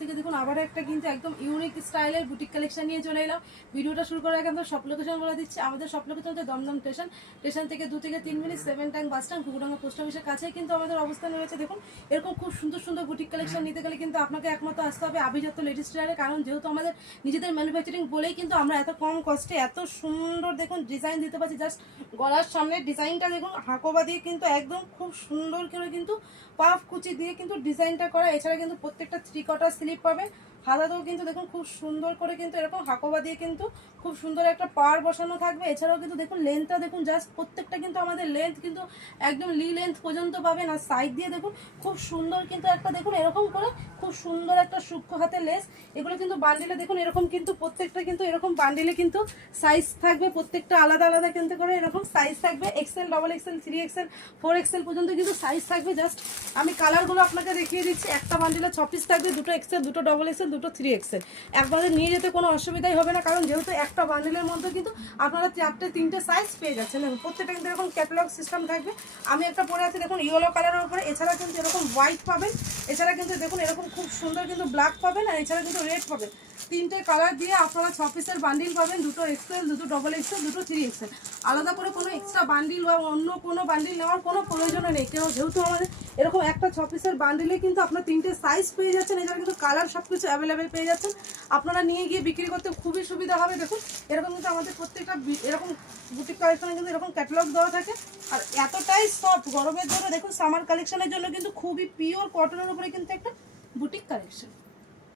থেকে দেখুন আবার একটা কিন্তু একদম ইউনিক স্টাইলের বুটিক কালেকশন নিয়ে চলে এলাম। ভিডিওটা শুরু করার আগে আমরা শপ লোকেশন বলে দিচ্ছি। আমাদের শপ লোকেশন হচ্ছে দমদম স্টেশন থেকে 2 থেকে 3 minute, 7 tank bus stand, Kukurdanga post অফিসের কাছেই কিন্তু আমাদের অবস্থান রয়েছে। দেখুন এরকম খুব সুন্দর সুন্দর বুটিক কালেকশন নিতে গেলে কিন্তু আপনাকে একমাত্র আসতে হবে আভিজাত্য লেডিস টেলারে। কারণ যেহেতু আমাদের নিজেদের ম্যানুফ্যাকচারিং বলেই কিন্তু আমরা এত কম কস্টে এত সুন্দর দেখুন ডিজাইন দিতে পারছি। জাস্ট গলার সামনে ডিজাইনটা দেখুন হাকোবা দিয়ে কিন্তু একদম খুব সুন্দর করে কিন্তু পাফ কুচি দিয়ে কিন্তু ডিজাইনটা করা। এছাড়া কিন্তু প্রত্যেকটা 3 কোয়ার্টার স্লিপ পাবে। হাতাতেও কিন্তু দেখুন খুব সুন্দর করে কিন্তু এরকম হাকোবা দিয়ে কিন্তু খুব সুন্দর একটা পার বসানো থাকবে। এছাড়াও কিন্তু দেখুন লেন্থটা দেখুন, জাস্ট প্রত্যেকটা কিন্তু আমাদের লেন্থ কিন্তু একদম লি লেন্থ পর্যন্ত পাবেন। আর সাইড দিয়ে দেখুন খুব সুন্দর কিন্তু একটা দেখুন এরকম করে খুব সুন্দর একটা সূক্ষ্ম হাতের লেস। এগুলো কিন্তু বান্ডিলে দেখুন এরকম কিন্তু প্রত্যেকটা কিন্তু এরকম বান্ডিলে কিন্তু সাইজ থাকবে, প্রত্যেকটা আলাদা আলাদা কিন্তু করে এরকম সাইজ থাকবে। Excel, double XL, 3XL, 4XL পর্যন্ত কিন্তু সাইজ থাকবে। জাস্ট আমি কালারগুলো আপনাকে দেখিয়ে দিচ্ছি। একটা বান্ডিলে 6 পিস থাকবে, 2 এক্সেল, 2 ডবল এক্সেল, 2 3XL। একবারে নিয়ে যেতে কোনো অসুবিধাই হবে না, কারণ যেহেতু একটা বান্ডিলের মধ্যে কিন্তু আপনারা 4-3টে সাইজ পেয়ে যাচ্ছেন। দেখুন প্রত্যেকটা কিন্তু এরকম ক্যাটালগ সিস্টেম থাকবে। আমি একটা পরে আছি দেখুন ইয়েলো কালারের উপরে। এছাড়া কিন্তু এরকম হোয়াইট পাবেন, এছাড়া কিন্তু দেখুন এরকম খুব সুন্দর কিন্তু ব্ল্যাক পাবেন, আর এছাড়া কিন্তু রেড পাবেন। 3টে কালার দিয়ে আপনারা 6 পিসের বান্ডিল পাবেন, 2 এক্সেল, 2 ডবল এক্সেল, 2 3XL। আলাদা করে কোনো এক্সট্রা বান্ডিল বা অন্য কোনো বান্ডিল নেওয়ার কোনো প্রয়োজন নেই। কেন যেহেতু আমাদের এরকম একটা 6 পিসের বান্ডিলে কিন্তু আপনার 3টে সাইজ পেয়ে যাচ্ছেন। এছাড়া কিন্তু কালার সব কিছু অ্যাভেলেবেল পেয়ে যাচ্ছেন। আপনারা নিয়ে গিয়ে বিক্রি করতে খুবই সুবিধা হবে। দেখুন এরকম কিন্তু আমাদের প্রত্যেকটা এরকম বুটিক কালেকশনে কিন্তু এরকম ক্যাটালগ দেওয়া থাকে। আর এতটাই সফট গরমের জন্য দেখুন সামার কালেকশনের জন্য কিন্তু খুবই পিওর কটনের উপরে কিন্তু একটা বুটিক কালেকশন।